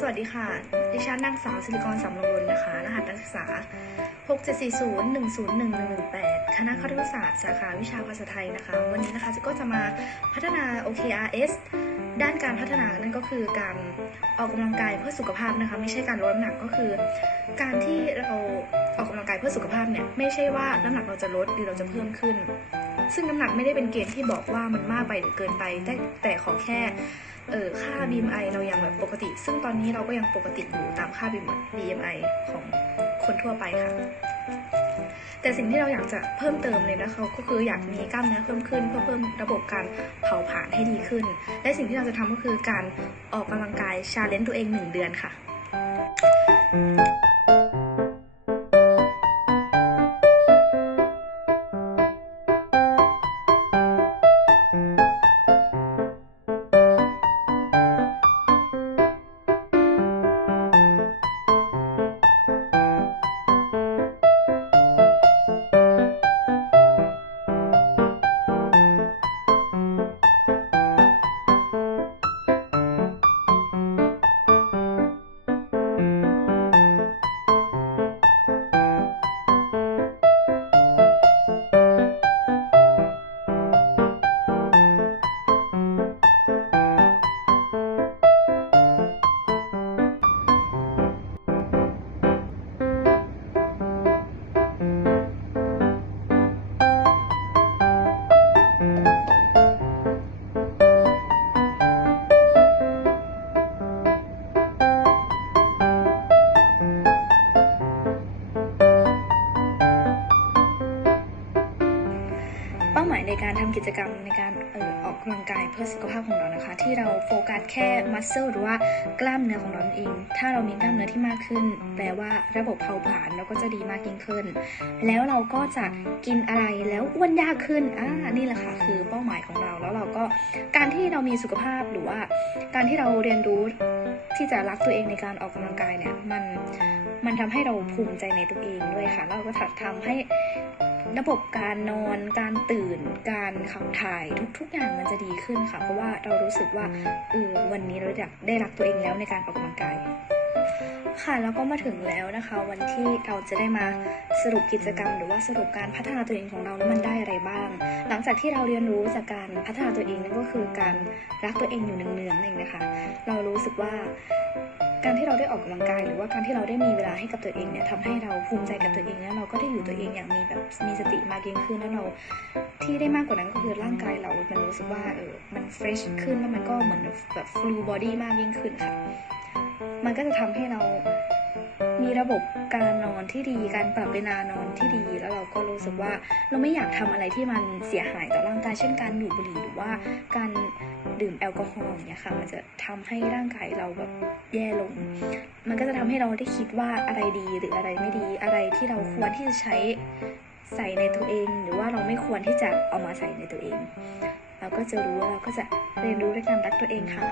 สวัสดีค่ะ ดิฉันนางสาวสิริกรสำรวจนะคะ รหัสนักศึกษา 674010118 คณะครุศาสตร์ สาขาวิชาภาษาไทยนะคะ วันนี้นะคะก็จะมาพัฒนา OKRS ด้านการพัฒนานั่นก็คือการออกกำลังกายเพื่อสุขภาพนะคะ ไม่ใช่การลดน้ำหนักก็คือ การที่เราออกกำลังกายเพื่อสุขภาพเนี่ยไม่ใช่ว่าน้ำหนักเราจะลดหรือเราจะเพิ่มขึ้น ซึ่งน้ำหนักไม่ได้เป็นเกณฑ์ที่บอกว่ามันมากไปหรือเกินไปแต่แต่ขอแค่ เออค่า BMI เรายังแบบปกติ ซึ่งตอนนี้เราก็ยังปกติอยู่ตามค่า BMI ของคนทั่วไปค่ะ แต่สิ่งที่เราอยากจะเพิ่มเติมเลยนะคะก็คืออยากมีกล้ามเนื้อเพิ่มขึ้นเพื่อเพิ่มระบบการเผาผลาญให้ดีขึ้น และสิ่งที่เราจะทำก็คือการออกกำลังกายชาเลนจ์ตัวเองหนึ่งเดือนค่ะ เป้าหมายในการทำกิจกรรมในการออออกกำลังกายเพื่อสุขภาพของเรานะคะ ที่เราโฟกัสแค่มัสเซลหรือว่ากล้ามเนื้อของเราเอง ถ้าเรามีกล้ามเนื้อที่มากขึ้น แปลว่าระบบเผาผลาญเราก็จะดีมากยิ่งขึ้น แล้วเราก็จะกินอะไรแล้วอ้วนยากขึ้นอ่านี่แหละค่ะคือเป้าหมายของเราแล้วเราก็การที่เรามีสุขภาพหรือว่า การที่เราเรียนรู้ที่จะรักตัวเองในการออกกำลังกายเนี่ยมันมันทำให้เราภูมิใจในตัวเองด้วยค่ะแล้วเราก็ทำให้ ระบบการนอน การตื่น การขับถ่ายทุกๆอย่างมันจะดีขึ้นค่ะ เพราะว่าเรารู้สึกว่าเออวันนี้เราได้ได้รักตัวเองแล้วในการออกกำลังกายค่ะแล้วก็มาถึงแล้วนะคะ วันที่เราจะได้มาสรุปกิจกรรม หรือว่าสรุปการพัฒนาตัวเองของเราว่ามันได้อะไรบ้าง หลังจากที่เราเรียนรู้จากการพัฒนาตัวเองนั่นก็คือการรักตัวเองอยู่เนืองๆนั่นเองนะคะ เรารู้สึกว่า การที่เราได้ออกกำลังกาย หรือว่าการที่เราได้มีเวลาให้กับตัวเองเนี่ยทำให้เราภูมิใจกับตัวเองแล้วเราก็ได้อยู่ตัวเองอย่างมีแบบมีสติมากยิ่งขึ้นแล้วเราที่ได้มากกว่านั้นก็คือร่างกายเรา มันรู้สึกว่าเออมันเฟรชขึ้นแล้วมันก็เหมือนแบบฟลูบอดี้มากยิ่งขึ้นค่ะ มันก็จะทำให้เรามีระบบการนอนที่ดีการปรับเวลานอนที่ดี แล้วเราก็รู้สึกว่าเราไม่อยากทำอะไรที่มันเสียหายต่อร่างกายเช่นการดูดบุหรี่หรือว่าการ ดื่มแอลกอฮอล์อย่างเงี้ยค่ะ มันจะทำให้ร่างกายเราแบบแย่ลง มันก็จะทำให้เราได้คิดว่าอะไรดีหรืออะไรไม่ดี อะไรที่เราควรที่จะใช้ใส่ในตัวเอง หรือว่าเราไม่ควรที่จะเอามาใส่ในตัวเอง เราก็จะรู้เราก็จะเรียนรู้ด้วยการรักตัวเองค่ะ